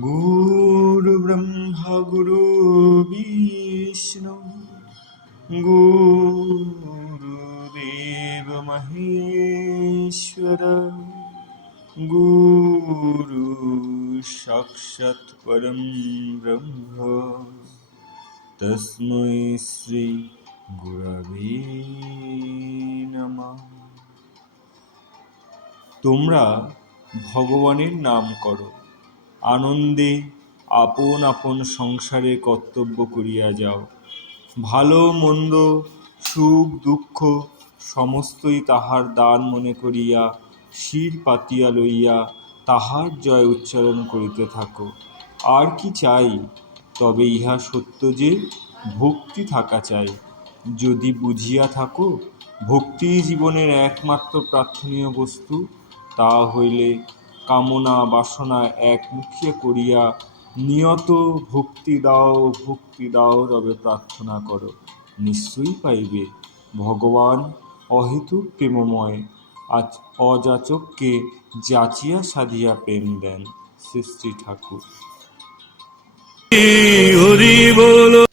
गुरुब्रह्मा गुरुविष्णु गुरुदेव महेश्वर गुरु साक्षात् परं ब्रह्म তস্মৈ শ্রী গুরবে নমঃ তোমরা ভগবানের নাম করো আনন্দে আপন আপন সংসারে কর্তব্য করিয়া যাও। ভালো, মন্দ, সুখ, দুঃখ সমস্তই তাহার দান মনে করিয়া শির পাতিয়া লইয়া তাহার জয় উচ্চারণ করিতে থাকো। আর কি চাই? তবে ইহা সত্য যে ভক্তি থাকা চাই। যদি বুঝিয়া থাকো ভক্তিই জীবনের একমাত্র প্রার্থনীয় বস্তু, তা হইলে কামনা বাসনা একমুখিয়া করিয়া নিয়ত ভক্তি দাও ভক্তি দাও রবে প্রার্থনা করো। নিশ্চয়ই পাইবে। ভগবান অহেতুক প্রেমময়। আজ অযাচককে যাচিয়া সাধিয়া প্রেম দেন শ্রী ঠাকুর। হরি বল